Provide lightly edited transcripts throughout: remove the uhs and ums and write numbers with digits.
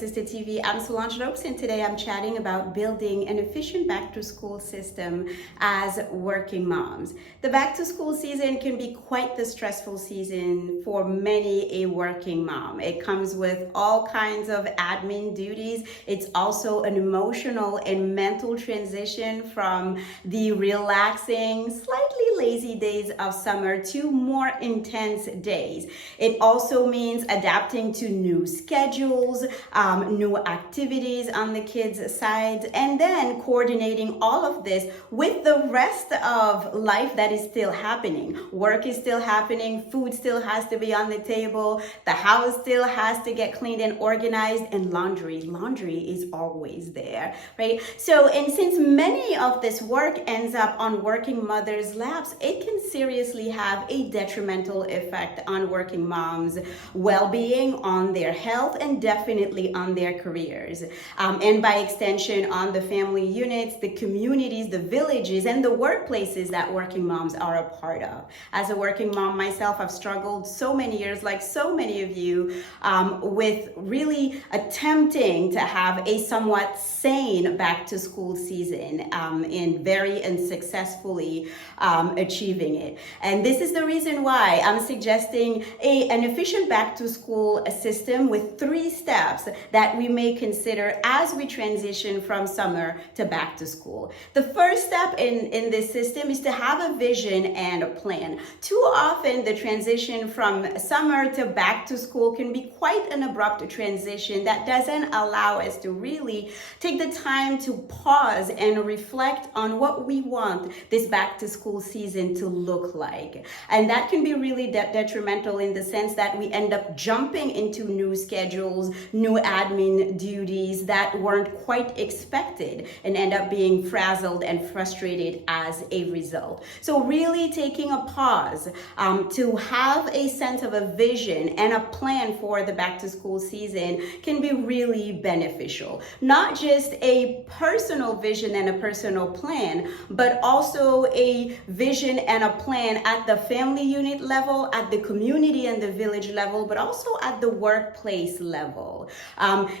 Sister TV. I'm Solange Lopes, and today I'm chatting about building an efficient back-to-school system as working moms. The back-to-school season can be quite the stressful season for many a working mom. It comes with all kinds of admin duties. It's also an emotional and mental transition from the relaxing, slightly lazy days of summer to more intense days. It also means adapting to new schedules, new activities on the kids' sides, and then coordinating all of this with the rest of life that is still happening. Work is still happening, food still has to be on the table, the house still has to get cleaned and organized, and laundry is always there, right? So, and since many of this work ends up on working mothers' laps, it can seriously have a detrimental effect on working moms' well-being, on their health, and definitely on their careers. And by extension, on the family units, the communities, the villages, and the workplaces that working moms are a part of. As a working mom myself, I've struggled so many years, like so many of you, with really attempting to have a somewhat sane back-to-school season and successfully achieving it. And this is the reason why I'm suggesting an efficient back-to-school system with 3 steps that we may consider as we transition from summer to back to school. The first step in this system is to have a vision and a plan. Too often, the transition from summer to back to school can be quite an abrupt transition that doesn't allow us to really take the time to pause and reflect on what we want this back to school season to look like. And that can be really detrimental in the sense that we end up jumping into new schedules, new admin duties that weren't quite expected, and end up being frazzled and frustrated as a result. So really taking a pause to have a sense of a vision and a plan for the back to school season can be really beneficial. Not just a personal vision and a personal plan, but also a vision and a plan at the family unit level, at the community and the village level, but also at the workplace level.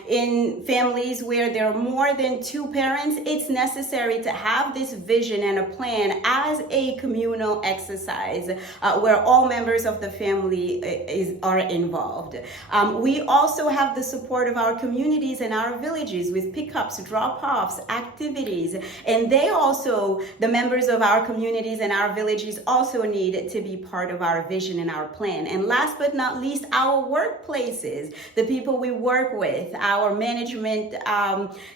In families where there are more than 2 parents, it's necessary to have this vision and a plan as a communal exercise where all members of the family are involved. We also have the support of our communities and our villages with pickups, drop-offs, activities, and the members of our communities and our villages also need to be part of our vision and our plan. And last but not least, our workplaces, the people we work with, our management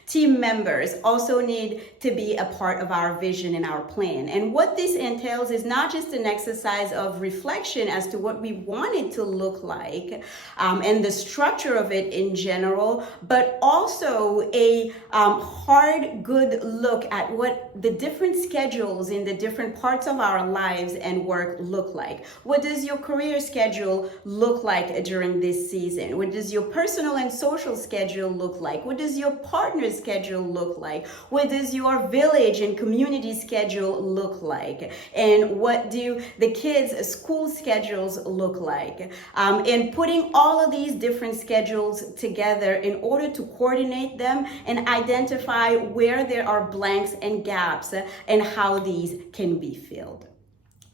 team members also need to be a part of our vision and our plan. And what this entails is not just an exercise of reflection as to what we want it to look like and the structure of it in general, but also a hard, good look at what the different schedules in the different parts of our lives and work look like. What does your career schedule look like during this season? What does your personal and social schedule look like? What does your partner's schedule look like? What does your village and community schedule look like? And what do the kids' school schedules look like? And putting all of these different schedules together in order to coordinate them and identify where there are blanks and gaps and how these can be filled.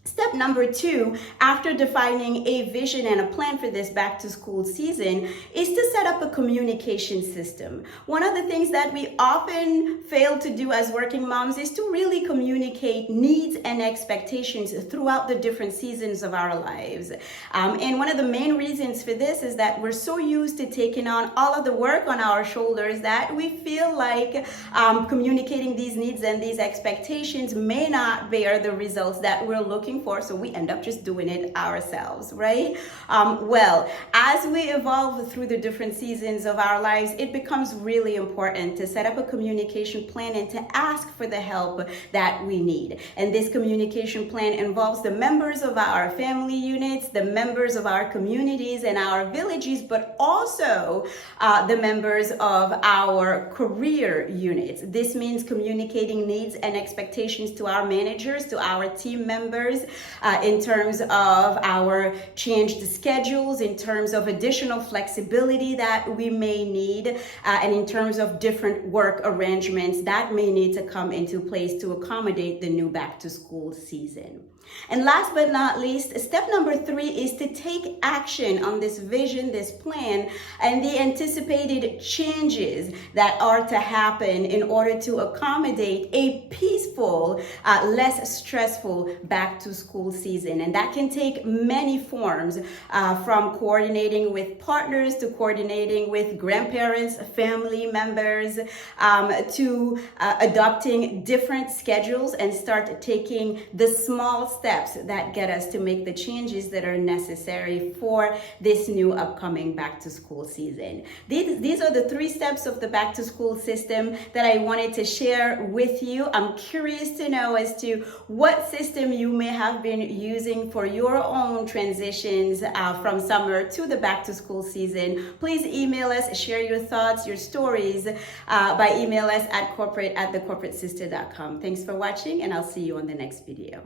Step number 2, after defining a vision and a plan for this back to school season, is to set up a communication system. One of the things that we often fail to do as working moms is to really communicate needs and expectations throughout the different seasons of our lives. And one of the main reasons for this is that we're so used to taking on all of the work on our shoulders that we feel like communicating these needs and these expectations may not bear the results that we're looking for, so we end up just doing it ourselves, right? Well, as we evolve through the different seasons of our lives, it becomes really important to set up a communication plan and to ask for the help that we need. And this communication plan involves the members of our family units, the members of our communities and our villages, but also the members of our career units. This means communicating needs and expectations to our managers, to our team members, hours, in terms of our changed schedules, in terms of additional flexibility that we may need, and in terms of different work arrangements that may need to come into place to accommodate the new back to school season. And last but not least, step number 3 is to take action on this vision, this plan, and the anticipated changes that are to happen in order to accommodate a peaceful, less stressful back to school season. And that can take many forms, from coordinating with partners to coordinating with grandparents, family members, to adopting different schedules and start taking the small steps that get us to make the changes that are necessary for this new upcoming back to school season. These are the 3 steps of the back to school system that I wanted to share with you. I'm curious to know as to what system you may have been using for your own transitions from summer to the back to school season. Please email us, share your thoughts, your stories by email us at corporate@thecorporatesister.com. Thanks for watching, and I'll see you on the next video.